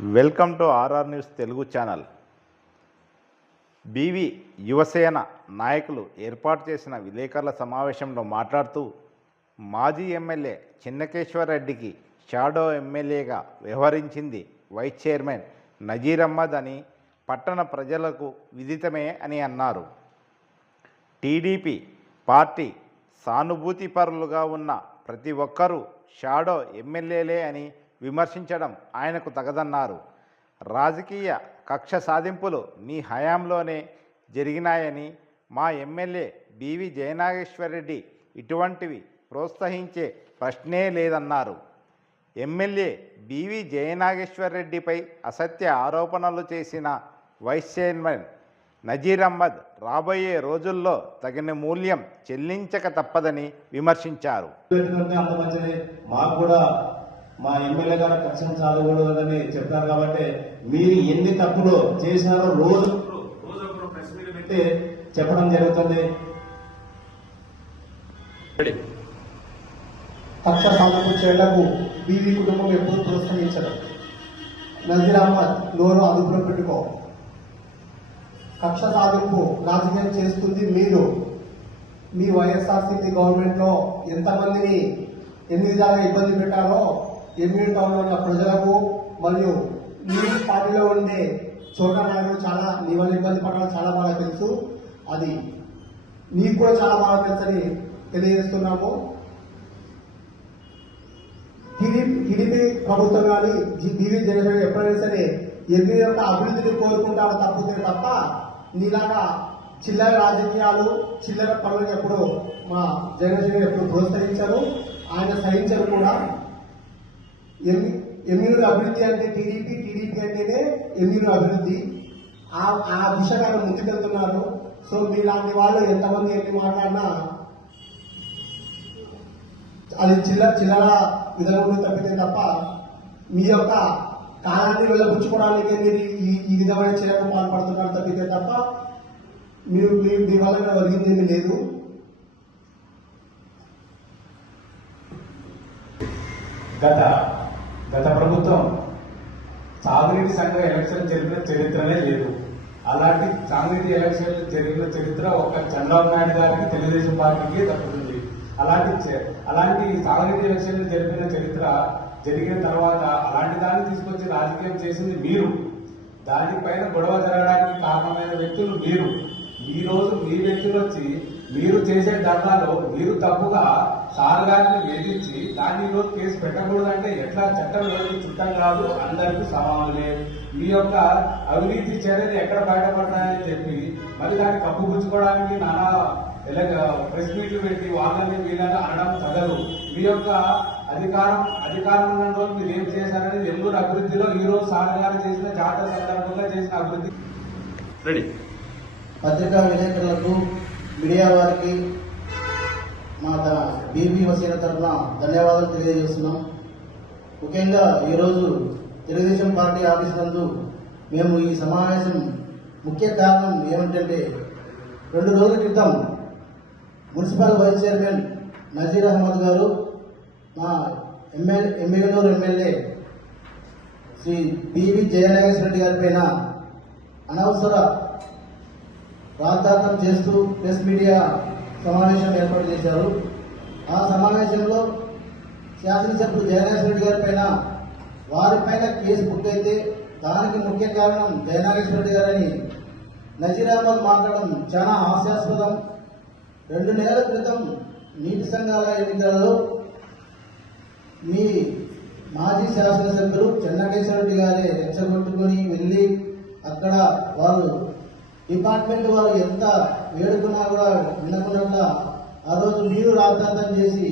Welcome to RR news Telugu channel. BV Yuvasena నాయకులు ఏర్పాటు చేసిన విలేకరుల సమావేశంలో మాట్లాడుతూ మాజీ ఎమ్మెల్యే చిన్నకేశ్వరరెడ్డికి షాడో ఎమ్మెల్యేగా వ్యవహరించింది వైస్ చైర్మన్ నజీర్ అహ్మద్ అని పట్టణ ప్రజలకు విదితమే అని అన్నారు. టీడీపీ పార్టీ సానుభూతిపరులుగా ఉన్న ప్రతి ఒక్కరూ షాడో ఎమ్మెల్యేలే అని విమర్శించడం ఆయనకు తగదన్నారు. రాజకీయ కక్ష సాధింపులు మీ హయాంలోనే జరిగినాయని మా ఎమ్మెల్యే బివి జయనాగేశ్వరరెడ్డి ఇటువంటివి ప్రోత్సహించే ప్రశ్నే లేదన్నారు. ఎమ్మెల్యే బివి జయనాగేశ్వరరెడ్డిపై అసత్య ఆరోపణలు చేసిన వైస్ చైర్మన్ నజీర్ అహ్మద్ రాబోయే రోజుల్లో తగిన మూల్యం చెల్లించక తప్పదని విమర్శించారు. మా ఎమ్మెల్యే గారు కక్షం చాలకూడదని చెప్పారు కాబట్టి మీరు ఎన్ని తప్పులు చేసినారో రోజు రోజు ఒకరు ప్రెస్ మీట్ పెట్టి చెప్పడం జరుగుతుంది. కక్ష సాధనకు చేయడము బీవీ కుటుంబం ఎప్పుడు ప్రోత్సహించడం నజీర్ అహ్మద్ నోరు అదుపులో పెట్టుకో. కక్ష సాధింపు రాజకీయం చేస్తుంది మీరు. మీ వైఎస్ఆర్సీపీ గవర్నమెంట్లో ఎంతమందిని ఎన్ని విధాలుగా ఇబ్బంది పెట్టారో ఎన్ని టౌన్లో ఉన్న ప్రజలకు మరియు మీ పార్టీలో ఉండే చోట నాయుడు చాలా నీ వల్ల ఇబ్బంది పడడం చాలా బాగా తెలుసు. అది మీకు కూడా చాలా బాగా తెలుసని తెలియజేస్తున్నాము. టీడీపీ టీడీపీ ప్రభుత్వం కానీ బీవీ జనసేన ఎప్పుడైనా సరే ఎంపీ యొక్క అభివృద్ధిని కోరుకుంటారు తప్పితే తప్ప నీలాగా చిల్లర రాజకీయాలు చిల్లర పనులను ఎప్పుడు మా జగన్ ఎప్పుడు ప్రోత్సహించరు. ఆయన సహించరు కూడా. ఎమ్మి అభివృద్ధి అంటే టీడీపీ టీడీపీ అంటేనే ఎమ్మినూరు అభివృద్ధి. ఆ ఆ దిశగా ముందుకెళ్తున్నారు. సో మీలాంటి వాళ్ళు ఎంతమంది ఎన్ని మాట్లాడినా అది చిల్లర చిల్లర విధానంలో తప్పితే తప్ప మీ యొక్క కాలాన్ని వెళ్ళబుచ్చుకోవడానికి మీరు ఈ ఈ విధమైన చర్యకు పాల్పడుతున్నారు తప్పితే తప్ప మీరు మీ మీ వల్ల ఇక్కడ ఏమీ లేదు. గత గత ప్రభుత్వం సాగునీటి సంఘం ఎలక్షన్ జరిపిన చరిత్రనే లేదు. అలాంటి సాగునీటి ఎలక్షన్ జరిగిన చరిత్ర ఒక చంద్రబాబు నాయుడు గారికి తెలుగుదేశం పార్టీకి దక్కుతుంది అలాంటి అలాంటి సాగునీటి ఎలక్షన్లు జరిపిన చరిత్ర జరిగిన తర్వాత అలాంటి దాన్ని తీసుకొచ్చి రాజకీయం చేసింది మీరు. దానిపైన గొడవ జరగడానికి కారణమైన వ్యక్తులు మీరు. ఈ రోజు మీ వ్యక్తులు వచ్చి మీరు చేసే ధర్నాలో మీరు తప్పుగా సార్ గారిని వేధించి దాన్ని రోజు కేసు పెట్టకూడదంటే ఎట్లా చట్టం ఎవరికి చుట్టం కాదు? అందరికీ సమానులే మీ యొక్క అవినీతి చర్యలు ఎక్కడ బయటపడతాయని చెప్పి మరి దాన్ని కప్పుపుచ్చుకోవడానికి నానా ప్రెస్ మీట్లు పెట్టి వాళ్ళని వీళ్ళని అనడం తగదు. మీ యొక్క అధికారం అధికారం ఉన్న రోజు మీరు ఏం చేశారని నెల్లూరు అభివృద్ధిలో ఈ రోజు సార్ గారు చేసిన జాతర సందర్భంగా చేసిన అభివృద్ధి రెడీ పత్రికా విలేకరులకు మీడియా వారికి మా బీబీ వసీల తరఫున ధన్యవాదాలు తెలియజేస్తున్నాం. ముఖ్యంగా ఈరోజు తెలుగుదేశం పార్టీ ఆఫీస్ నందు మేము ఈ సమావేశం ముఖ్య కారణం ఏమిటంటే రెండు రోజుల క్రితం municipal vice chairman Nazeer Ahmed గారు మా ఎమ్మెల్యే ఎమ్మెల్యేనూరు ఎమ్మెల్యే శ్రీ బీవీ జయనాగేశ్వర రెడ్డి గారి పైన అనవసర వాగ్దానం చేస్తూ ప్రెస్ మీడియా సమావేశం ఏర్పాటు చేశారు. ఆ సమావేశంలో శాసనసభ్యులు జయనాగేశ్వర రెడ్డి గారి పైన వారిపైన కేసు బుక్ అయితే దానికి ముఖ్య కారణం జయనాగేశ్వర రెడ్డి గారని నజీరాబాద్ మాట్లాడడం చాలా హాస్యాస్పదం. రెండు నెలల క్రితం నీటి సంఘాల ఎన్నికలలో మీ మాజీ శాసనసభ్యులు చెన్నకేశ్వర రెడ్డి గారే రెచ్చగొట్టుకుని వెళ్ళి అక్కడ వారు డిపార్ట్మెంట్ వారు ఎంత వేడుకున్నా కూడా వినకుండా ఆ రోజు మీరు రాద్ధాంతం చేసి